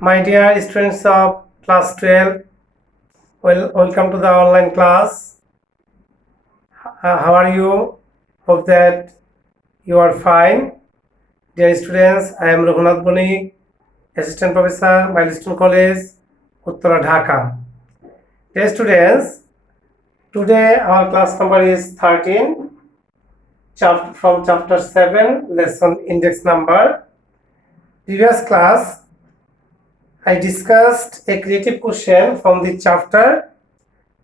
My dear students of class 12, welcome to the online class. How are you? Hope that you are fine. Dear students, I am Banik, Assistant Professor, Milestone College, Uttara Dhaka. Dear students, today our class number is 13, from chapter 7, lesson index number. Previous class, I discussed a creative question from the chapter.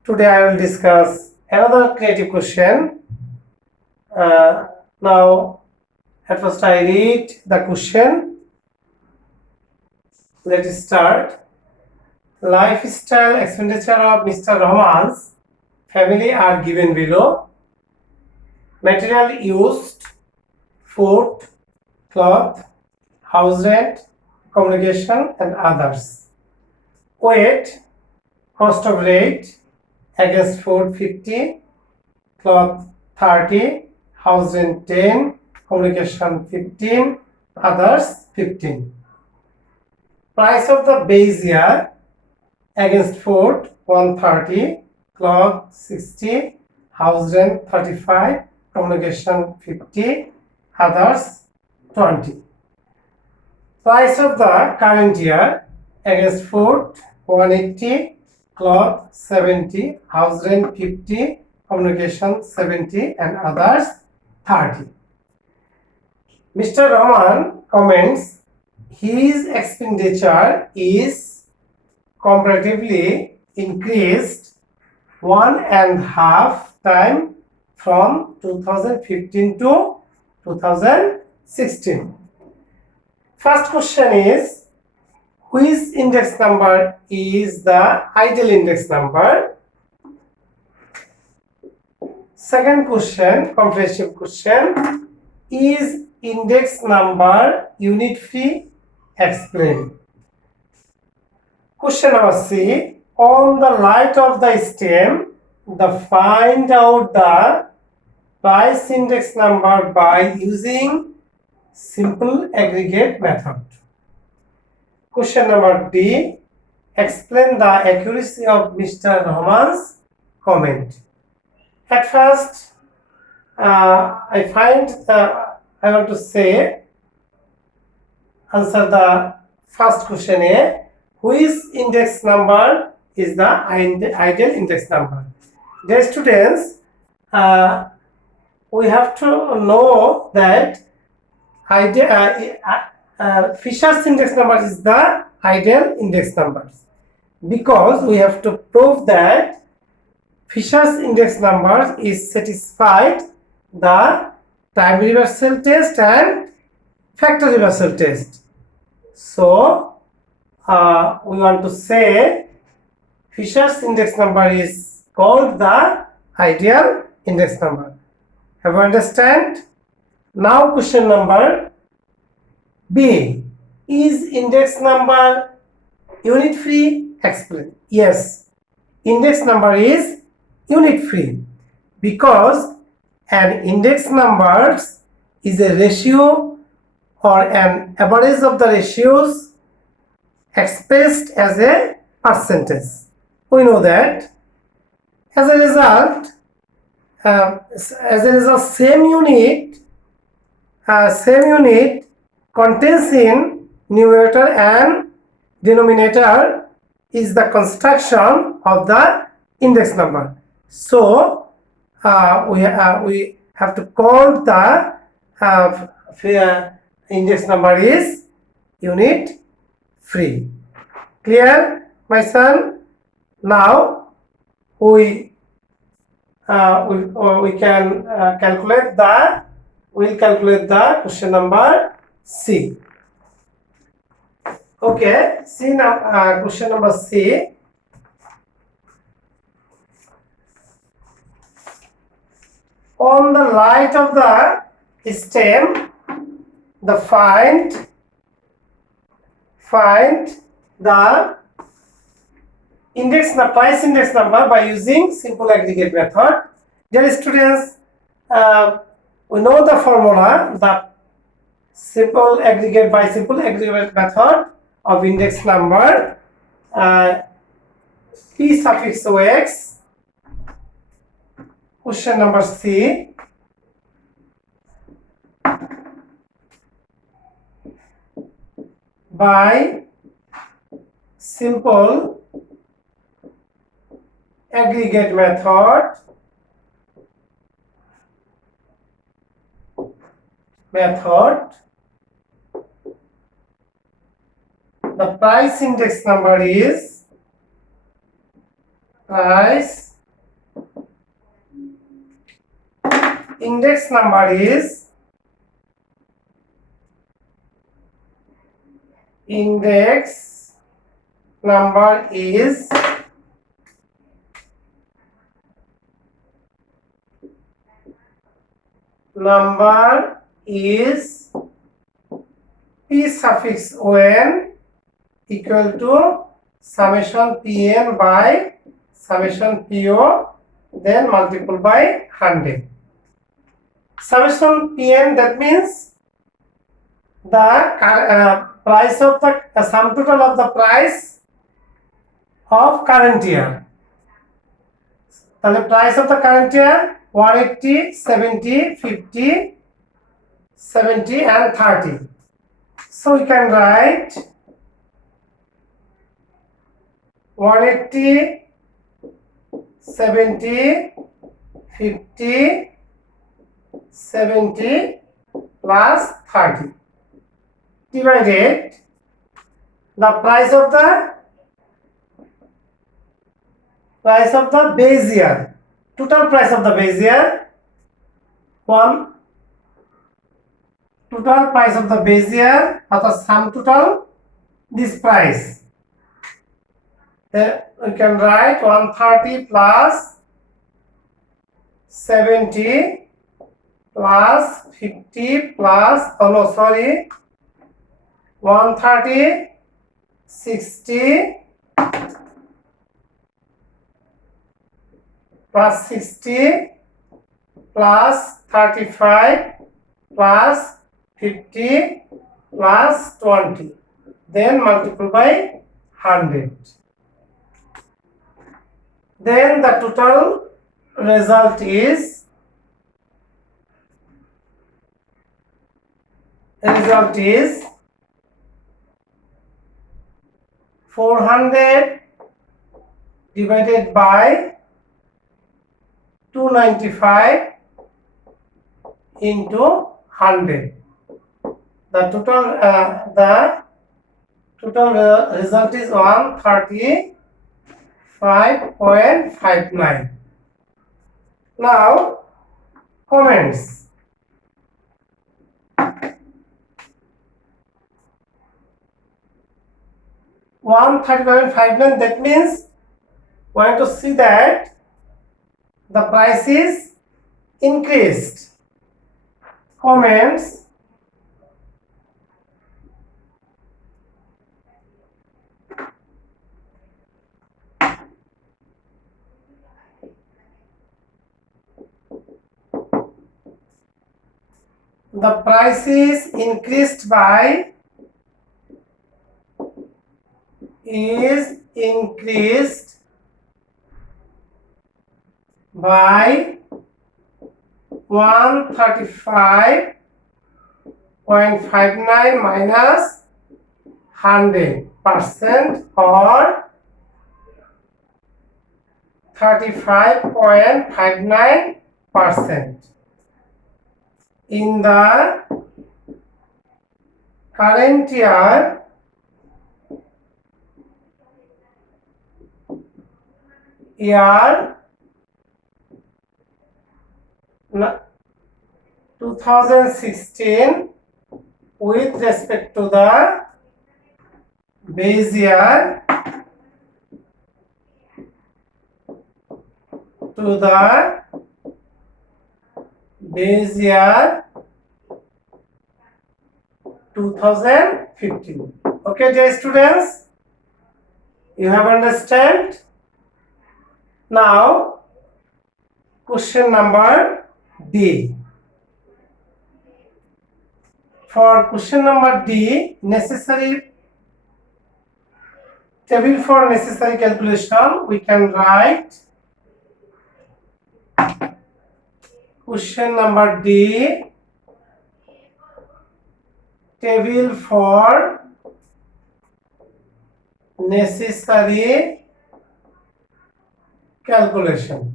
Today I will discuss another creative question. Now, at first I read the question. Let us start. Lifestyle expenditure of Mr. Rahman's family are given below. Material used: food, cloth, house rent, communication, and others. Weight: cost of rate against food 50, cloth 30, house rent 10, communication 15, others 15. Price of the base year against food 130, cloth 60, house rent 35, communication 50, others 20. Price of the current year against food 180, cloth 70, house rent 50, communication 70, and others 30. Mr. Rahman comments his expenditure is comparatively increased 1.5 times from 2015 to 2016. First question is, which index number is the ideal index number? Second question, comprehensive question, is index number unit free? Explain. Question number C, on the light of the stem, find out the price index number by using simple aggregate method. Question number D, explain the accuracy of Mr. Rahman's comment. At first, I want to say, answer the first question A, which index number is the ideal index number? Dear students, we have to know that Fisher's index number is the ideal index numbers, because we have to prove that Fisher's index number is satisfied the time reversal test and factor reversal test. So we want to say Fisher's index number is called the ideal index number. Have you understand? Now question number B, is index number unit free? Explain. Yes, index number is unit free because an index number is a ratio or an average of the ratios expressed as a percentage. We know that. As a result, same unit contains in numerator and denominator is the construction of the index number. So we have to call the index number is unit free. Clear, my son? Now we can calculate the question number C. Okay, see now question number C. On the light of the stem, find the price index number by using simple aggregate method. Dear students, we know the formula, the simple aggregate method. of index number p suffix ox. Question number C. By simple aggregate method, the price index number is price index number is index number is p suffix on equal to summation pn by summation po, then multiple by 100. Summation pn, that means the price of the sum total of the price of current year. The price of the current year 180, 70, 50, 70 and 30. So we can write 180, 70, 50, 70 plus 30 divided the price of the base year, total price of the base year, total price of the base year, or the sum total this price. Then we can write 130 plus 70 plus 50 plus 130, 60 plus 60 plus 35 plus 50 plus 20, then multiply by 100. Then the total result is 400 divided by 295 into 100. The total result is 135.59. Now comments. $135.59, that means we want to see that the price is increased. Comments. The price is increased by 135.59 minus 100% or 35.59%. In the current year, year 2016 with respect to the base year to the base year 2015. Okay, dear students, you have understand. Now question number D. For question number D, necessary table for necessary calculation, we can write question number D, table for necessary calculation.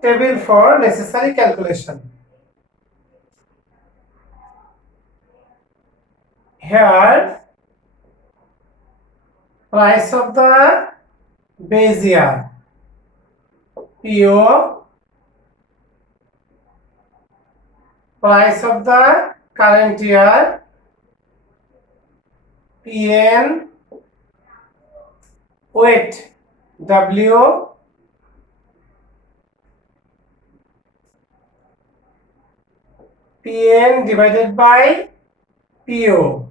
Table for necessary calculation. Here, price of the base year, PO, price of the current year, PN, weight, W, PN divided by PO.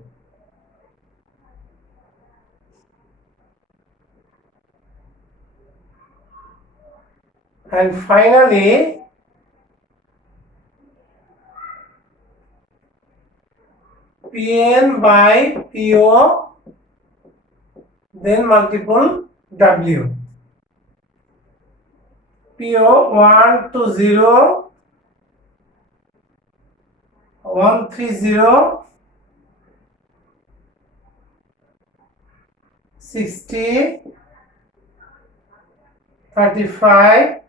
And finally, PN by PO, then multiple W. PO 120, 130, 60, 35,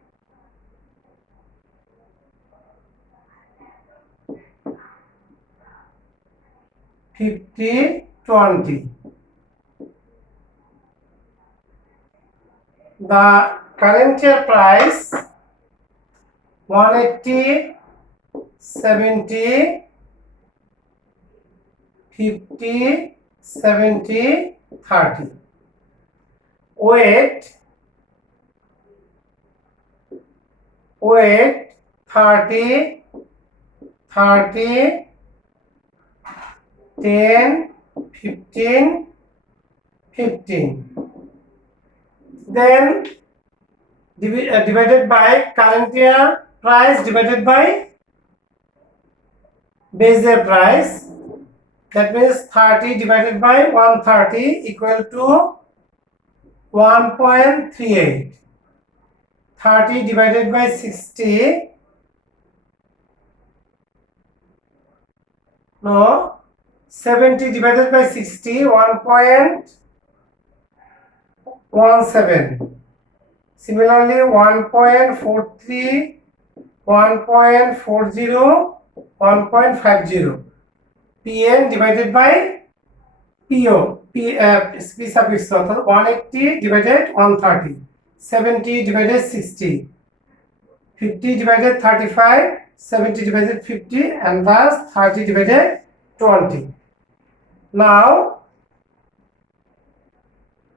50, 20. The current year price 180, 70, 50, 70, 30. Weight 30, 30, 10, 15, 15. Then divided by current year price divided by base year price. That means 30 divided by 130 equal to 1.38. 30 divided by 60, no, 70 divided by 60, 1.17. Similarly, 1.43, 1.40, 1.50. PN divided by PO, P suffix 180 divided 130, 70 divided 60, 50 divided 35, 70 divided 50, and thus 30 divided 20. Now,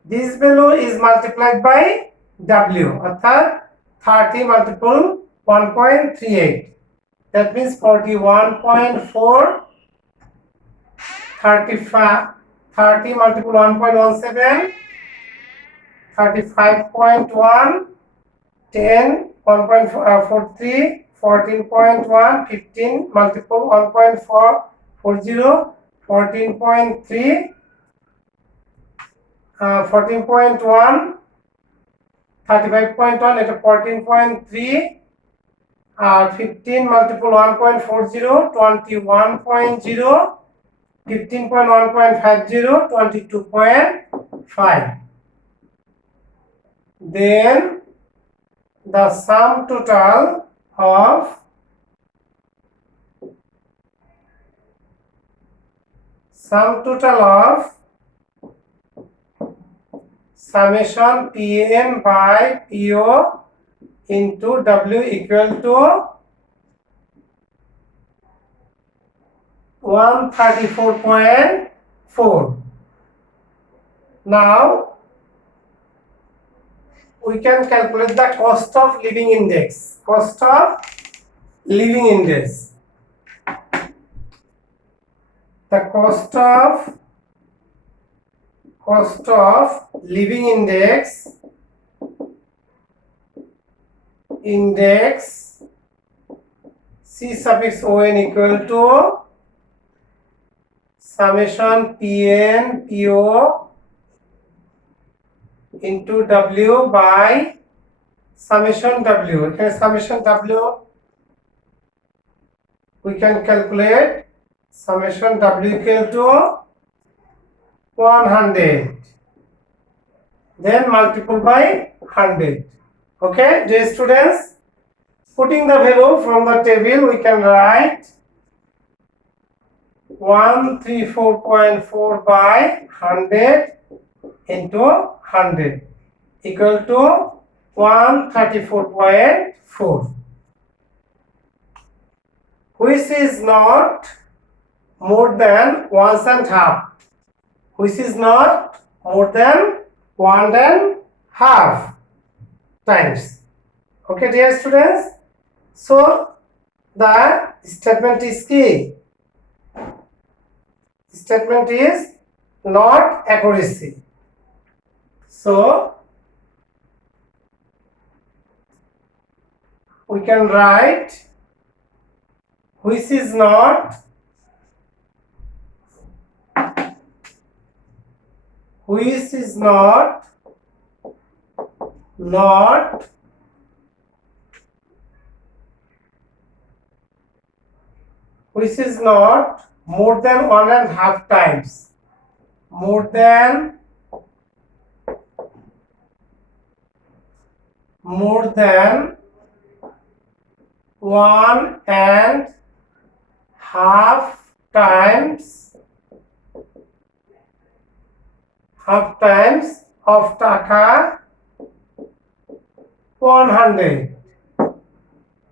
this value is multiplied by W, অর্থাৎ 30 multiple 1.38. That means 41.4, 35, 30 multiple 1.17, 35.1, 10, 1.43, 14.1, 15 multiple 1.440, 14.3, 14.1, 35.1 এটা 14.3, 15 multiple 1.40, 21.0, 15.1.50, 22.5. Then the sum total of summation PM by PO into W equal to 134.4. Now we can calculate the cost of living index. Cost of living index. The cost of living index C suffix on equal to summation Pn PO into W by summation W. Okay, summation W we can calculate summation W equal to 100, then multiple by 100. Okay, dear students, putting the value from the table we can write 134.4 by 100 into 100 equal to 134.4, which is not more than 1.5, which is not more than 1.5 times. Okay, dear students, so the statement is key. Statement is not accuracy. So we can write which is not more than 1.5 times, more than 1.5 times of taka 100.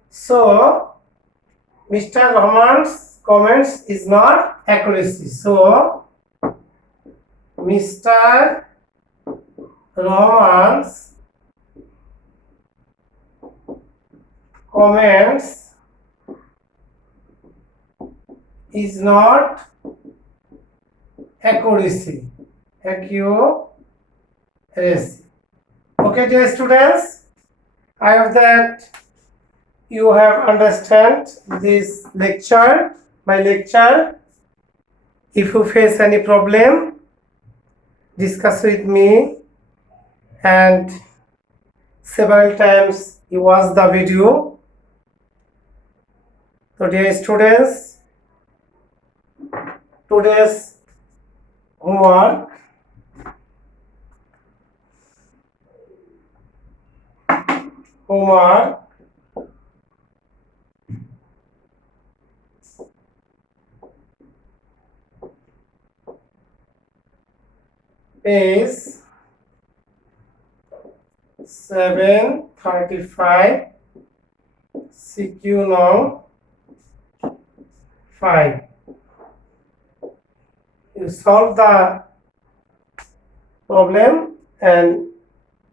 So Mr. Rahman's comments is not accuracy. So Mr. Rahman's comments is not accuracy. Okay, dear students, I hope that you have understand this lecture, my lecture. If you face any problem, discuss with me, and several times you watch the video. So dear students, today's homework is 735 CQ now 5. You solve the problem and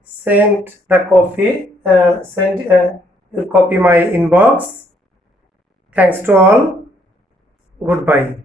send the copy. You copy my inbox. Thanks to all. Goodbye.